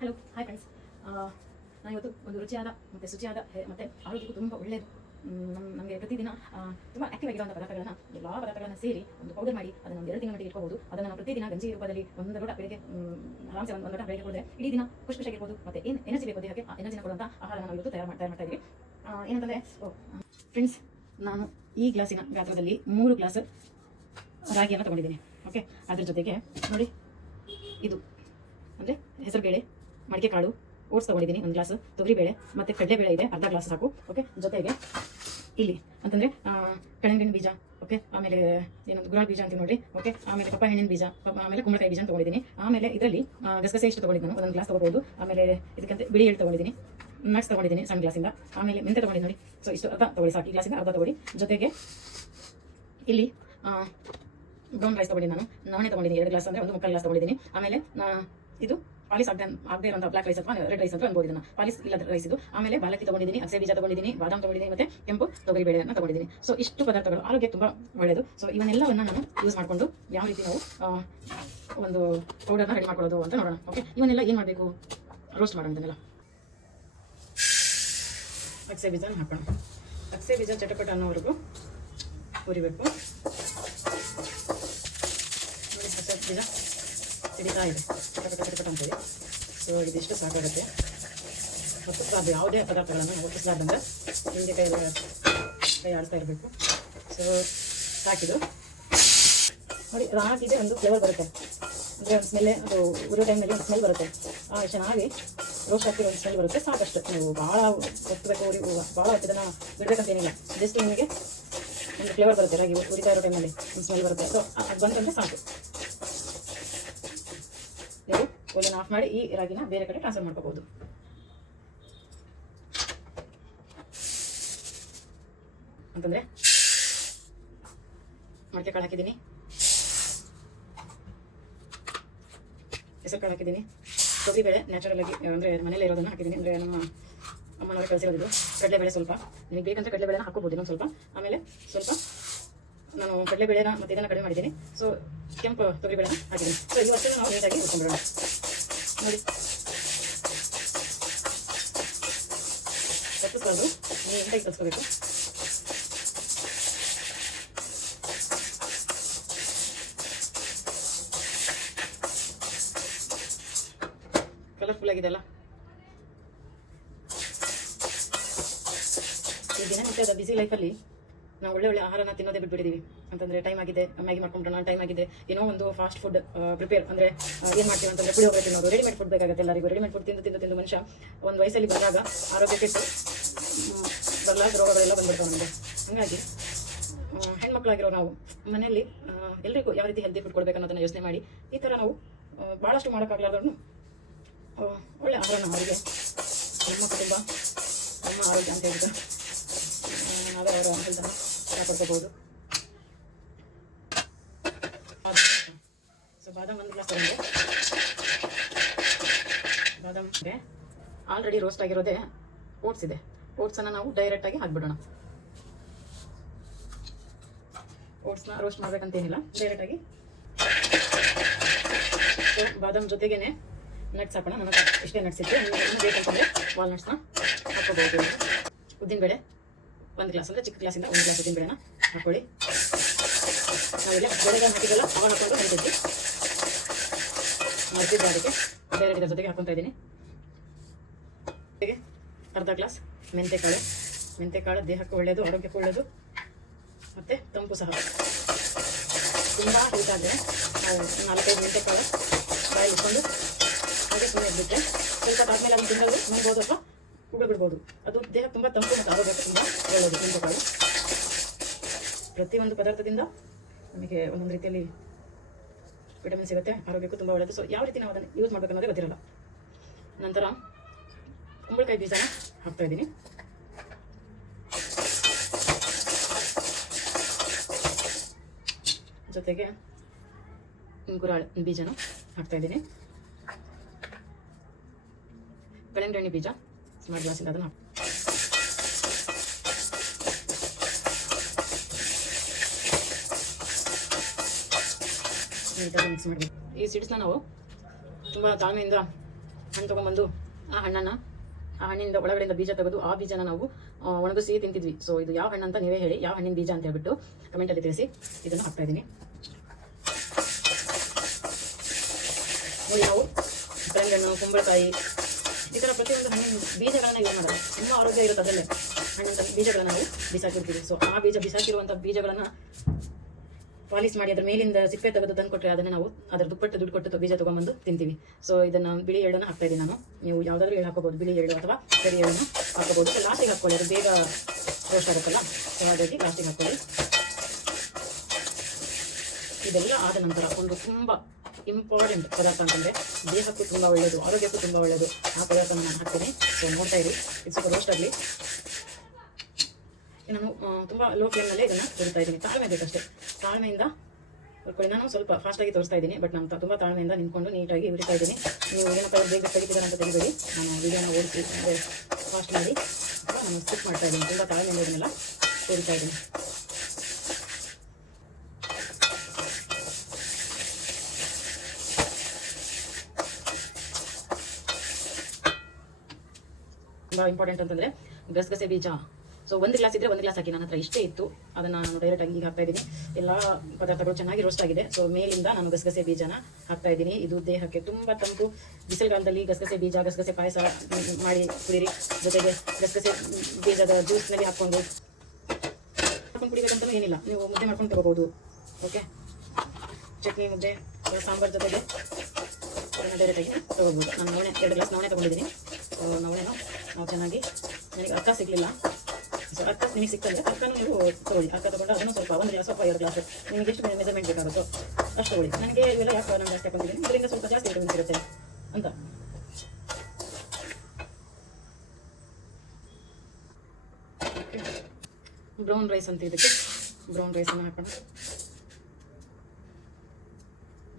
Hello hi friends. ನಾನು ಇವತ್ತು ಒಂದು ರುಚಿಯಾದ ಮತ್ತು ಶುಚಿಯಾದ ಮತ್ತು ಆರೋಗ್ಯಕ್ಕೂ ತುಂಬ ಒಳ್ಳೆಯದು ನಮಗೆ ಪ್ರತಿದಿನ ತುಂಬ ಆಕ್ಟಿವ್ ಆಗಿರುವಂಥ ಪದಾರ್ಥಗಳನ್ನು ಎಲ್ಲ ಪದಾರ್ಥಗಳನ್ನು ಸೇರಿ ಒಂದು ಪೌಡರ್ ಮಾಡಿ ಅದನ್ನು ಒಂದು 2 ತಿಂಗಳ ಮಟ್ಟಿಗೆ ಇಟ್ಕೋಬಹುದು. ಅದನ್ನು ನಾವು ಪ್ರತಿದಿನ ಗಂಜಿ ರೂಪದಲ್ಲಿ ಒಂದು ಲೋಟ ಬೆಳಗ್ಗೆ ಆರಾಮ್ಸೆ ಒಂದು ಲೋಟ ಬೆಳಗ್ಗೆ ಕುಡಿದ್ರೆ ಇಡೀ ದಿನ ಖುಷಿಯಾಗಿರ್ಬೋದು. ಮತ್ತು ಏನು ಎನರ್ಜಿ ಬೇಕು ದೇಹಕ್ಕೆ ಆ ಎನರ್ಜಿನ ಕೊಡುವಂಥ ಆಹಾರ ನಾವು ಇವತ್ತು ತಯಾರು ಮಾಡ್ತಾ ಇದ್ದೀವಿ. ಏನಂತಂದರೆ ಫ್ರೆಂಡ್ಸ್, ನಾನು ಈ ಗ್ಲಾಸಿನ ಗಾತ್ರದಲ್ಲಿ 3 ಗ್ಲಾಸ್ ರಾಗಿಯನ್ನು ತೊಗೊಂಡಿದ್ದೀನಿ. ಓಕೆ, ಅದ್ರ ಜೊತೆಗೆ ನೋಡಿ, ಇದು ಅಂದರೆ ಹೆಸರುಬೇಳೆ, ಮಡಿಕೆ ಕಾಳು, ಓಟ್ಸ್ ತೊಗೊಂಡಿದ್ದೀನಿ 1 ಗ್ಲಾಸ್, ತೊಗರಿಬೇಳೆ ಮತ್ತು ಕಡಲೆಬೇಳೆ ಇದೆ ಅರ್ಧ ಗ್ಲಾಸ್ ಸಾಕು. ಓಕೆ, ಜೊತೆಗೆ ಇಲ್ಲಿ ಅಂತಂದರೆ ಕಳಂಗಣ್ಣಿನ ಬೀಜ, ಓಕೆ, ಆಮೇಲೆ ಏನೊಂದು ಗುರಾಳ್ ಬೀಜ ಅಂತ ನೋಡಿರಿ. ಓಕೆ, ಆಮೇಲೆ ಪಪ್ಪಾಯ ಹಣ್ಣಿನ ಬೀಜ, ಆಮೇಲೆ ಕುಂಬಳಕಾಯಿ ಬೀಜ ತೊಗೊಂಡಿದ್ದೀನಿ. ಆಮೇಲೆ ಇದರಲ್ಲಿ ಗಸಗಸೆ ಇಷ್ಟು ತೊಗೊಂಡಿದ್ದೀನಿ, 1 ಗ್ಲಾಸ್ ತೊಗೋಬೋದು. ಆಮೇಲೆ ಇದಕ್ಕಂತ ಬಿಳಿ ಎಳ್ಳು ತೊಗೊಂಡಿದ್ದೀನಿ, ನಟ್ಸ್ ತೊಗೊಂಡಿದ್ದೀನಿ ಸಣ್ಣ ಗ್ಲಾಸಿಂದ. ಆಮೇಲೆ ಮೆಂತೆ ತೊಗೊಂಡಿದ್ದೀನಿ ನೋಡಿ. ಸೊ ಇಷ್ಟು ಅರ್ಧ ತೊಗೊಳ್ಳಿ ಸಾಕು, ಈ ಗ್ಲಾಸಿಂದ ಅರ್ಧ ತೊಗೊಳ್ಳಿ. ಜೊತೆಗೆ ಇಲ್ಲಿ ಬ್ರೌನ್ ರೈಸ್ ತೊಗೊಂಡಿದ್ದೀನಿ, ನಾನು ನವಣೆ ತೊಗೊಂಡಿದ್ದೀನಿ 2 ಗ್ಲಾಸ್ ಅಂದರೆ 1 ಮುಕ್ಕಾಲು ಗ್ಲಾಸ್ ತೊಗೊಂಡಿದ್ದೀನಿ. ಆಮೇಲೆ ಇದು ಪಾಲಿಸ್ ಆಗದೆ ಇರುವಂಥ ಬ್ಲಾಕ್ ರೈಸ್ ಅಥವಾ ರೆಡ್ ರೈಸ್ ಅಂತ ಅನ್ಬೋದು, ಇದನ್ನು ಪಾಲಿಸ್ ಇಲ್ಲದ ರೈಸ್ ಇದು. ಆಮೇಲೆ ಬಾಲಕ್ಕಿ ತೊಗೊಂಡಿದ್ದೀನಿ, ಅಗಸೆ ಬೀಜ ತೊಗೊಂಡಿದ್ದೀನಿ, ಬಾದಾಮ್ ತೊಗೊಂಡಿದ್ದೀನಿ ಮತ್ತು ಕೆಂಪು ತೊಗರಿ ಬೇಳೆಯನ್ನು ತೊಗೊಂಡಿದ್ದೀನಿ. ಸೊ ಇಷ್ಟು ಪದಾರ್ಥಗಳು ಆರೋಗ್ಯ ತುಂಬ ಒಳ್ಳೆಯದು. ಸೊ ಇವನ್ನೆಲ್ಲವನ್ನು ನಾನು ಯೂಸ್ ಮಾಡಿಕೊಂಡು ಯಾವ ರೀತಿ ನಾವು ಒಂದು ಪೌಡರ್ನ ರೆಡಿ ಮಾಡ್ಕೊಳ್ಳೋದು ಅಂತ ನೋಡೋಣ. ಓಕೆ, ಇವನ್ನೆಲ್ಲ ಏನು ಮಾಡಬೇಕು, ರೋಸ್ಟ್ ಮಾಡೋಣ. ಇದನ್ನೆಲ್ಲ ಅಗಸೆ ಬೀಜ ಹಾಕೋಣ. ಅಗಸೆ ಬೀಜ ಚಟಪಟ ಅನ್ನೋವರೆಗೂ ಹುರಿಬೇಕು. ನೋಡಿ, ಅಗಸೆ ಬೀಜ ಸಿಡಿತಾ ಇದೆ, ಚಟಪಟ ಅಂತೇಳಿ. ಸೊ ಇದಿಷ್ಟು ಸಾಕಾಗುತ್ತೆ. ಮತ್ತು ಅದು ಯಾವುದೇ ಪದಾರ್ಥಗಳನ್ನು ನಾವು ಒಟ್ಟಿಸ್ಲಾರ್ದಂಗೆ ಹಿಂಗೆ ಕೈ ಆಡ್ತಾ ಇರಬೇಕು. ಸೊ ಸಾಕಿದು ನೋಡಿ, ಹಾಕಿದೆ ಒಂದು ಫ್ಲೇವರ್ ಬರುತ್ತೆ, ಅಂದರೆ ಒಂದು ಸ್ಮೆಲ್ಲೆ, ಅದು ಉರಿಯೋ ಟೈಮ್ನಲ್ಲಿ ಒಂದು ಸ್ಮೆಲ್ ಬರುತ್ತೆ. ಚೆನ್ನಾಗಿ ರೋಸ್ಟ್ ಹಾಕಿರೋ ಒಂದು ಸ್ಮೆಲ್ ಬರುತ್ತೆ. ಸಾಕಷ್ಟು, ನೀವು ಭಾಳ ಒತ್ತಬೇಕು, ಭಾಳ ಹೊತ್ತಿದನ್ನು ಬಿಡಬೇಕಂತೇನಿಲ್ಲ. ಜಸ್ಟ್ ನಿಮಗೆ ಒಂದು ಫ್ಲೇವರ್ ಬರುತ್ತೆ, ರಾಗಿ ಉರಿತಾ ಇರೋ ಟೈಮಲ್ಲಿ ಒಂದು ಸ್ಮೆಲ್ ಬರುತ್ತೆ. ಸೊ ಅದು ಬಂತಂದರೆ ಸಾಕು. ನೀವು ಒಲೆನ ಆಫ್ ಮಾಡಿ ಈ ರಾಗಿನ ಬೇರೆ ಕಡೆ ಟ್ರಾನ್ಸ್ಫರ್ ಮಾಡ್ಕೋಬಹುದು. ಅಂತಂದರೆ ಮೊಳಕೆ ಕಾಳು ಹಾಕಿದ್ದೀನಿ, ಹೆಸರು ಕಾಳು ಹಾಕಿದ್ದೀನಿ, ತೊಗರಿಬೇಳೆ ನ್ಯಾಚುರಲ್ ಆಗಿ ಅಂದರೆ ಮನೇಲಿ ಇರೋದನ್ನು ಹಾಕಿದ್ದೀನಿ, ಅಂದರೆ ನಮ್ಮ ಅಮ್ಮನವರೇ ಕಳಿಸಿರೋದು. ಕಡಲೆಬೇಳೆ ಸ್ವಲ್ಪ, ನಿಮಗೆ ಬೇಕಂದರೆ ಕಡಲೆಬೇಳೆನ ಹಾಕೋಬೋದು ಇನ್ನೊಂದು ಸ್ವಲ್ಪ. ಆಮೇಲೆ ಸ್ವಲ್ಪ ನಾನು ಕಡಲೆಬೇಳೆನ ಮತ್ತು ಇದನ್ನು ಕಡಿಮೆ ಮಾಡಿದ್ದೀನಿ. ಸೊ ಕೆಂಪು ತೊಗರಿಬೇಳೆನ ಹಾಕಿದ್ದೀನಿ. ಸೊ ಇವತ್ತು ನಾವು ನೀಟಾಗಿ ಹುರ್ಕೊಂಡ್ಬಿಡೋಣ. ನೋಡಿ, ಕಲಿಸ್ಬಾರ್ದು, ನೀಟಾಗಿ ಕಲಿಸ್ಕೋಬೇಕು. ಕಲರ್ಫುಲ್ ಆಗಿದೆಲ್ಲ. ಈ ದಿನನಿತ್ಯದ ಬ್ಯುಸಿ ಲೈಫಲ್ಲಿ ನಾವು ಒಳ್ಳೆ ಆಹಾರನ ತಿನ್ನೋದೇ ಬಿಟ್ಬಿಟ್ಟಿದ್ದೀವಿ. ಅಂತಂದರೆ ಟೈಮ್ ಆಗಿದೆ, ಮ್ಯಾಗಿ ಮಾಡ್ಕೊಂಡ್ರೆ ಟೈಮ್ ಆಗಿದೆ, ಏನೋ ಒಂದು ಫಾಸ್ಟ್ ಫುಡ್ ಪ್ರಿಪೇರ್, ಅಂದರೆ ಏನು ಮಾಡ್ತೀವಿ ಅಂತಂದರೆ ಪುಳಿಯೋಗರೆ ತಿನ್ನೋದು, ರೆಡಿಮೇಡ್ ಫುಡ್ ಬೇಕಾಗುತ್ತೆ ಎಲ್ಲರಿಗೂ. ರೆಡಿಮೇಡ್ ಫುಡ್ ತಿಂದು ಮನುಷ್ಯ ಒಂದು ವಯಸ್ಸಲ್ಲಿ ಬಂದಾಗ ಆರೋಗ್ಯ ಕೆಟ್ಟು ಬರಲಾದ ರೋಗಗಳೆಲ್ಲ ಬಂದ್ಬಿಡ್ತಾವೆ ನಮಗೆ. ಹಾಗಾಗಿ ಹೆಣ್ಮಕ್ಳಾಗಿರೋ ನಾವು ಮನೆಯಲ್ಲಿ ಎಲ್ರಿಗೂ ಯಾವ ರೀತಿ ಹೆಲ್ದಿ ಫುಡ್ ಕೊಡಬೇಕು ಅನ್ನೋದನ್ನು ಯೋಚನೆ ಮಾಡಿ ಈ ಥರ ನಾವು ಭಾಳಷ್ಟು ಮಾಡೋಕ್ಕಾಗಲಾರ್ದೂ ಒಳ್ಳೆ ಆಹಾರನ ಅವರಿಗೆ, ನಮ್ಮ ಕುಟುಂಬ ನಮ್ಮ ಆರೋಗ್ಯ ಅಂತ ಹೇಳಿದ್ದು ನಾವೇ ಅವರ ಹೆಲ್ತನ್ನು ಕಾಪಾಡ್ಕೋಬಹುದು. ಸೊ ಬಾದಾಮ್ 1 ಗ್ಲಾಸ್ ತಗೊಂಡೆ. ಬಾದಾಮ್ ಆಲ್ರೆಡಿ ರೋಸ್ಟ್ ಆಗಿರೋದೇ ಓಟ್ಸ್ ಇದೆ. ಓಟ್ಸನ್ನು ನಾವು ಡೈರೆಕ್ಟಾಗಿ ಹಾಕ್ಬಿಡೋಣ. ಓಟ್ಸ್ನ ರೋಸ್ಟ್ ಮಾಡ್ಬೇಕಂತೇನಿಲ್ಲ, ಡೈರೆಕ್ಟಾಗಿ. ಸೊ ಬಾದಾಮ್ ಜೊತೆಗೇನೆ ನಟ್ಸ್ ಹಾಕೋಣ. ನನಗೆ ಇಷ್ಟೇ ನಟ್ಸ್ ಇತ್ತು, ನಿಮಗೆ ಬೇಕಂತಂದರೆ ವಾಲ್ನಟ್ಸ್ನ ಹಾಕೋಬಹುದು. ಉದ್ದಿನಬೇಳೆ 1 ಗ್ಲಾಸ್, ಅಂದರೆ ಚಿಕ್ಕ ಗ್ಲಾಸಿಂದ 1 ಗ್ಲಾಸ್ ಉದ್ದಿನಬೇಳೆನ ಹಾಕೊಳ್ಳಿ. ನಾವೆಲ್ಲ ಬೆಳೆಗೆ ಹಾಕಿದ್ದೆಲ್ಲ ಅವಾಗ ಹಾಕೊಂಡು ಹೊಂದಿದ್ವಿ ಮಾಡ್ತಿದ್ದೆ, ಅದಕ್ಕೆ ಡೈರೆಕ್ಟ್ ಇದರ ಜೊತೆಗೆ ಹಾಕೊತಾ ಇದ್ದೀನಿ. ಜೊತೆಗೆ ಅರ್ಧ ಗ್ಲಾಸ್ ಮೆಂತೆಕಾಳು ದೇಹಕ್ಕೆ ಒಳ್ಳೆಯದು, ಆರೋಗ್ಯಕ್ಕೂ ಒಳ್ಳೆಯದು ಮತ್ತು ತಂಪು ಸಹ. ತುಂಬ ಹೆಲ್ತ್ ಆದರೆ ನಾವು 4-5 ಮೆಂತೆಕಾಳು ಬಾಯಲ್ಲಿ ಇಟ್ಕೊಂಡು ಹಾಗೆ ಸುಮ್ಮನೆ ಇದ್ಬಿಟ್ರೆ ಸ್ವಲ್ಪ ಆದಮೇಲೆ ಅದನ್ನು ತಿನ್ನೋದು ನುಂಗ್ಬೋದು ಅಥವಾ ಉಗುಳು ಬಿಡ್ಬೋದು. ಅದು ದೇಹ ತುಂಬ ತಂಪು ಮತ್ತು ಆರೋಗ್ಯಕ್ಕೆ ತುಂಬ ಒಳ್ಳೆಯದು ಮೆಂತೆಕಾಳು. ಪ್ರತಿಯೊಂದು ಪದಾರ್ಥದಿಂದ ನಮಗೆ ಒಂದೊಂದು ರೀತಿಯಲ್ಲಿ ವಿಟಮಿನ್ ಸಿಗುತ್ತೆ, ಆರೋಗ್ಯಕ್ಕೂ ತುಂಬ ಒಳ್ಳೆಯದು. ಸೊ ಯಾವ ರೀತಿ ನಾವು ಅದನ್ನು ಯೂಸ್ ಮಾಡಬೇಕು ಅನ್ನೋದೇ ಗೊತ್ತಿರಲ್ಲ. ನಂತರ ಕುಂಬಳಕಾಯಿ ಬೀಜನ ಹಾಕ್ತಾಯಿದ್ದೀನಿ. ಜೊತೆಗೆ ಗುರಾಳ್ ಬೀಜನ ಹಾಕ್ತಾಯಿದ್ದೀನಿ. ಕಳಂಗಡಿ ಬೀಜ ಸ್ಮಾರ್ಟ್ ಗ್ಲಾಸಿಂದ ಅದನ್ನು ನೀಟಾಗಿ ಮಿಕ್ಸ್ ಮಾಡಬೇಕು. ಈ ಸೀಡ್ಸ್ನ ನಾವು ತುಂಬ ತಾಳ್ಮೆಯಿಂದ ಹಣ್ಣು ತೊಗೊಂಬಂದು ಆ ಹಣ್ಣಿಂದ ಒಳಗಡೆಯಿಂದ ಬೀಜ ತೆಗೆದು ಆ ಬೀಜನ ನಾವು ಒಣಗಿಸಿ ತಿಂತಿದ್ವಿ. ಸೊ ಇದು ಯಾವ ಹಣ್ಣು ಅಂತ ನೀವೇ ಹೇಳಿ, ಯಾವ ಹಣ್ಣಿನ ಬೀಜ ಅಂತ ಹೇಳ್ಬಿಟ್ಟು ಕಮೆಂಟಲ್ಲಿ ತಿಳಿಸಿ. ಇದನ್ನು ಹಾಕ್ತಾ ಇದ್ದೀನಿ ನೋಡಿ. ನಾವು ಕಲ್ಲಂಗಡಿ, ಕುಂಬಳಕಾಯಿ, ಈ ಥರ ಪ್ರತಿಯೊಂದು ಹಣ್ಣಿನ ಬೀಜಗಳನ್ನು ಯೂಸ್ ಮಾಡೋದು. ತುಂಬ ಆರೋಗ್ಯ ಇರುತ್ತೆ ಅದರಲ್ಲೇ. ಹಣ್ಣಂತ ಬೀಜಗಳನ್ನು ನಾವು ಬಿಸಾಕಿರ್ತೀವಿ. ಸೊ ಆ ಬಿಸಾಕಿರುವಂಥ ಬೀಜಗಳನ್ನು ಪಾಲಿಶ್ ಮಾಡಿ ಅದ್ರ ಮೇಲಿಂದ ಸಿಪ್ಪೆ ತೆಗೆದು ತಂದು ಕೊಟ್ಟರೆ ಅದನ್ನು ನಾವು ಅದರ ದುಡ್ಡು ಕೊಟ್ಟು ಬೀಜ ತೊಗೊಂಬಂದು ತಿಂತೀವಿ. ಸೊ ಇದನ್ನು ಬಿಳಿ ಎಳ್ಳನ್ನು ಹಾಕ್ತಾ ಇದ್ದೀನಿ ನಾನು. ನೀವು ಯಾವುದಾದ್ರೂ ಎಳ್ಳು ಹಾಕೋಬೋದು, ಬಿಳಿ ಎಳ್ಳು ಅಥವಾ ಕರಿ ಎಳ್ಳನ್ನು ಹಾಕೋಬೋದು. ಲಾಸ್ಟಿಗೆ ಹಾಕ್ಕೊಳ್ಳಿ, ಅದು ಬೇಗ ರೋಸ್ಟ್ ಆಗುತ್ತಲ್ಲ. ಸೊ ಹಾಗಾಗಿ ಲಾಸ್ಟಿಗೆ ಹಾಕ್ಕೊಳ್ಳಿ. ಇದೆಲ್ಲ ಆದ ನಂತರ ಒಂದು ತುಂಬ ಇಂಪಾರ್ಟೆಂಟ್ ಪದಾರ್ಥ ಅಂತಂದರೆ ದೇಹಕ್ಕೂ ತುಂಬ ಒಳ್ಳೆಯದು, ಆರೋಗ್ಯಕ್ಕೂ ತುಂಬ ಒಳ್ಳೆಯದು. ಆ ಪದಾರ್ಥನ ನಾನು ಹಾಕ್ತೀನಿ. ಸೊ ನೋಡ್ತಾ ಇರಿ, ಇದು ಸ್ವಲ್ಪ ರೋಸ್ಟ್ ಆಗಲಿ. ನಾನು ತುಂಬ ಲೋ ಫ್ಲೇಮ್ನಲ್ಲೇ ಇದನ್ನು ಹುರಿತಾ ಇದ್ದೀನಿ. ತಾಳ್ಮೆ ಬೇಕಷ್ಟೇ, ತಾಳ್ಮೆಯಿಂದ ಹುರ್ಕೊಳ್ಳಿ. ನಾನು ಸ್ವಲ್ಪ ಫಾಸ್ಟಾಗಿ ತೋರಿಸ್ತಾ ಇದ್ದೀನಿ, ಬಟ್ ನಾನು ತುಂಬ ತಾಳ್ಮೆಯಿಂದ ನಿಂತ್ಕೊಂಡು ನೀಟಾಗಿ ಹುರಿತಾ ಇದ್ದೀನಿ. ನೀವು ಏನಪ್ಪ ಬೇಗ ತೆಗಿತಿದ್ದಾರೆ ಅಂತ ತಿಳಿಬೇಡಿ. ನಾನು ವಿಡಿಯೋನ ಓಡಿಸಿ ಫಾಸ್ಟ್ ಮಾಡಿ ಅಥವಾ ನಾನು ಸ್ಕಿಪ್ ಮಾಡ್ತಾ ಇದ್ದೀನಿ. ತುಂಬ ತಾಳ್ಮೆಯಿಂದ ಇದನ್ನೆಲ್ಲ ಹುರಿತಾ ಇದ್ದೀನಿ. ತುಂಬ ಇಂಪಾರ್ಟೆಂಟ್ ಅಂತಂದರೆ ಗಸಗಸೆ ಬೀಜ. ಸೊ 1 ಗ್ಲಾಸ್ ಇದ್ದರೆ 1 ಗ್ಲಾಸ್ ಹಾಕಿ. ನನ್ನ ಹತ್ರ ಇಷ್ಟೇ ಇತ್ತು, ಅದನ್ನು ನಾನು ಡೈರೆಕ್ಟಾಗಿ ಈಗ ಹಾಕ್ತಾ ಇದ್ದೀನಿ. ಎಲ್ಲ ಪದಾರ್ಥಗಳು ಚೆನ್ನಾಗಿ ರೋಸ್ಟ್ ಆಗಿದೆ. ಸೊ ಮೇಲಿಂದ ನಾನು ಗಸಗಸೆ ಬೀಜನ ಹಾಕ್ತಾ ಇದ್ದೀನಿ. ಇದು ದೇಹಕ್ಕೆ ತುಂಬ ತಂಪು. ಬಿಸಿಲುಗಾಲದಲ್ಲಿ ಗಸಗಸೆ ಬೀಜ, ಗಸಗಸೆ ಪಾಯಸ ಮಾಡಿ ಕುಡೀರಿ. ಜೊತೆಗೆ ಗಸಗಸೆ ಬೀಜದ ಜ್ಯೂಸ್ನಲ್ಲಿ ಹಾಕ್ಕೊಂಡು ಕುಡಿಬೇಕಂತಲೂ ಏನಿಲ್ಲ, ನೀವು ಮುದ್ದೆ ಮಾಡ್ಕೊಂಡು ತಗೋಬೋದು. ಓಕೆ, ಚಟ್ನಿ, ಮುದ್ದೆ, ಸಾಂಬಾರು ಜೊತೆಗೆ ಅದನ್ನು ಡೈರೆಕ್ಟಾಗಿ ತೊಗೋಬೋದು. ನಾನು 2 ಗ್ಲಾಸ್ ನವಣೆ ತೊಗೊಂಡಿದ್ದೀನಿ. ನವಣೆನೂ ನಾವು ಚೆನ್ನಾಗಿ, ನನಗೆ ಅರ್ಥ ಸಿಗಲಿಲ್ಲ. ಸೊ ಅರ್ಥ ನಿಮಗೆ ಸಿಕ್ಕಂದರೆ ಅರ್ಕನೂ ನೀವು ತೊಗೊಳ್ಳಿ. ಅರ್ಕ ತೊಗೊಂಡು ಅದನ್ನು ಸ್ವಲ್ಪ 1 ಗ್ಲಾಸ್ ಅಥವಾ 2 ಗ್ಲಾಸ್ ನಿಮಗೆ ಎಷ್ಟು ಮೆಜರ್ಮೆಂಟ್ ಬೇಕಾಗುತ್ತೋ ಅಷ್ಟು ತೊಗೊಳ್ಳಿ. ನನಗೆ ಇವೆಲ್ಲ ಯಾಕೆ ನಾನು ಜಾಸ್ತಿ ಹಾಕೊಂಡಿದ್ದೀನಿ, ಇದರಿಂದ ಸ್ವಲ್ಪ ಜಾಸ್ತಿ ವಿಟಮಿನ್ಸ್ ಇರುತ್ತೆ ಅಂತ. ಬ್ರೌನ್ ರೈಸ್ ಅಂತ ಇದಕ್ಕೆ ಬ್ರೌನ್ ರೈಸನ್ನು ಹಾಕೋಣ.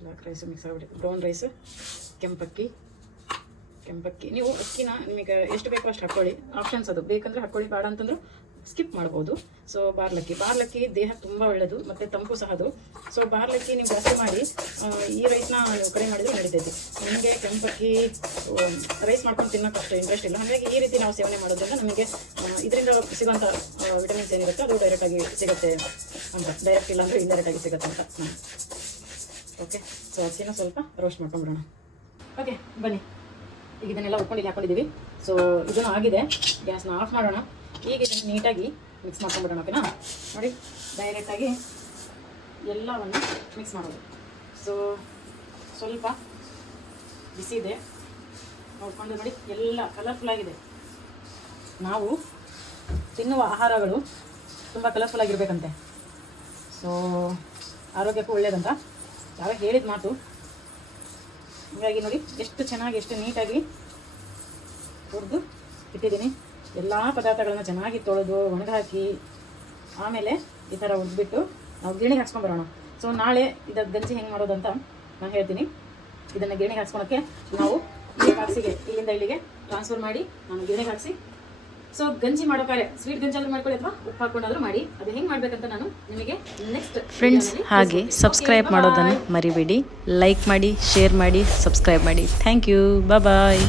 ಬ್ಲ್ಯಾಕ್ ರೈಸು ಮಿಕ್ಸ್ ಆಗಿಬಿಟ್ಟು ಬ್ರೌನ್ ರೈಸ್, ಕೆಂಪಕ್ಕಿ. ನೀವು ಅಕ್ಕಿನ ನಿಮಗೆ ಎಷ್ಟು ಬೇಕೋ ಅಷ್ಟು ಹಾಕ್ಕೊಳ್ಳಿ. ಆಪ್ಷನ್ಸ್ ಅದು, ಬೇಕಂದ್ರೆ ಹಾಕ್ಕೊಳ್ಳಿ, ಬೇಡ ಅಂತಂದ್ರೆ ಸ್ಕಿಪ್ ಮಾಡ್ಬೋದು. ಸೊ ಬಾರ್ಲಕ್ಕಿ ದೇಹಕ್ಕೆ ತುಂಬ ಒಳ್ಳೆಯದು ಮತ್ತು ತಂಪು ಸಹ ಅದು. ಸೊ ಬಾರ್ಲಕ್ಕಿ ನೀವು ಜಾಸ್ತಿ ಮಾಡಿ ಈ ರೈಸ್ನ ನೀವು ಕಡಿಮೆ ಮಾಡಿದ್ರೆ ನಡೀತೈತಿ. ನಿಮಗೆ ಕೆಂಪಕ್ಕಿ ರೈಸ್ ಮಾಡ್ಕೊಂಡು ತಿನ್ನೋಕೆ ಅಷ್ಟು ಇಂಟ್ರೆಸ್ಟ್ ಇಲ್ಲ. ಹಾಗಾಗಿ ಈ ರೀತಿ ನಾವು ಸೇವನೆ ಮಾಡೋದ್ರಿಂದ ನಮಗೆ ಇದರಿಂದ ಸಿಗೋಂಥ ವಿಟಮಿನ್ಸ್ ಏನಿರುತ್ತೆ ಅದು ಡೈರೆಕ್ಟಾಗಿ ಸಿಗುತ್ತೆ ಅಂತ. ಡೈರೆಕ್ಟ್ ಇಲ್ಲ ಅಂದರೆ ಇಂಡೈರೆಕ್ಟಾಗಿ ಸಿಗುತ್ತೆ ಅಂತ. ಓಕೆ, ಸೊ ಅಕ್ಕಿನ ಸ್ವಲ್ಪ ರೋಸ್ಟ್ ಮಾಡ್ಕೊಂಡ್ಬಿಡೋಣ. ಓಕೆ, ಬನ್ನಿ. ಈಗ ಇದನ್ನೆಲ್ಲ ಉಟ್ಕೊಂಡು ಇಲ್ಲಿ ಹಾಕೊಂಡಿದ್ದೀವಿ. ಸೊ ಇದನ್ನು ಆಗಿದೆ, ಗ್ಯಾಸ್ನ ಆಫ್ ಮಾಡೋಣ. ಈಗ ಇದನ್ನು ನೀಟಾಗಿ ಮಿಕ್ಸ್ ಮಾಡ್ಕೊಂಡ್ಬಿಡೋಣ. ಓಕೆನಾ, ನೋಡಿ ಡೈರೆಕ್ಟಾಗಿ ಎಲ್ಲವನ್ನು ಮಿಕ್ಸ್ ಮಾಡೋದು. ಸೊ ಸ್ವಲ್ಪ ಬಿಸಿ ಇದೆ, ನೋಡ್ಕೊಂಡು ನೋಡಿ, ಎಲ್ಲ ಕಲರ್ಫುಲ್ಲಾಗಿದೆ. ನಾವು ತಿನ್ನುವ ಆಹಾರಗಳು ತುಂಬ ಕಲರ್ಫುಲ್ಲಾಗಿರ್ಬೇಕಂತೆ. ಸೊ ಆರೋಗ್ಯಕ್ಕೂ ಒಳ್ಳೆಯದಂತ ಯಾವಾಗ ಹೇಳಿದ ಮಾತು. ಹೀಗಾಗಿ ನೋಡಿ ಎಷ್ಟು ಚೆನ್ನಾಗಿ, ಎಷ್ಟು ನೀಟಾಗಿ ಹುರಿದು ಇಟ್ಟಿದ್ದೀನಿ. ಎಲ್ಲ ಪದಾರ್ಥಗಳನ್ನು ಚೆನ್ನಾಗಿ ತೊಳೆದು ಒಣಗಾಕಿ ಆಮೇಲೆ ಈ ಥರ ಹುರಿದ್ಬಿಟ್ಟು ನಾವು ಗಿರಣಿಗೆ ಹಾಕ್ಸ್ಕೊಂಬರೋಣ. ಸೊ ನಾಳೆ ಇದರ ಗಂಜಿ ಹೆಂಗೆ ಮಾಡೋದಂತ ನಾನು ಹೇಳ್ತೀನಿ. ಇದನ್ನು ಗಿರಣಿಗೆ ಹಾಕ್ಸ್ಕೊಳಕ್ಕೆ ನಾವು ಈ ಬಾಕ್ಸಿಗೆ ಇಲ್ಲಿಂದ ಇಲ್ಲಿಗೆ ಟ್ರಾನ್ಸ್ಫರ್ ಮಾಡಿ ನಾನು ಗಿರಣಿಗೆ ಹಾಕಿಸಿ. ಸೊ ಗಂಜಿ ಮಾಡೋಕಾರೆ ಸ್ವೀಟ್ ಗಂಜಿ ಆದರೂ ಮಾಡ್ಕೊಳ್ಳಿ ಅಥವಾ ಉಪ್ಪು ಹಾಕ್ಕೊಂಡಾದರೂ ಮಾಡಿ. ಅದು ಹೆಂಗೆ ಮಾಡಬೇಕಂತ ನಾನು ನಿಮಗೆ ನೆಕ್ಸ್ಟ್ ಫ್ರೆಂಡ್ಸ್, ಹಾಗೆ ಸಬ್ಸ್ಕ್ರೈಬ್ ಮಾಡೋದನ್ನು ಮರಿಬೇಡಿ. ಲೈಕ್ ಮಾಡಿ, ಶೇರ್ ಮಾಡಿ, ಸಬ್ಸ್ಕ್ರೈಬ್ ಮಾಡಿ. Thank you, bye.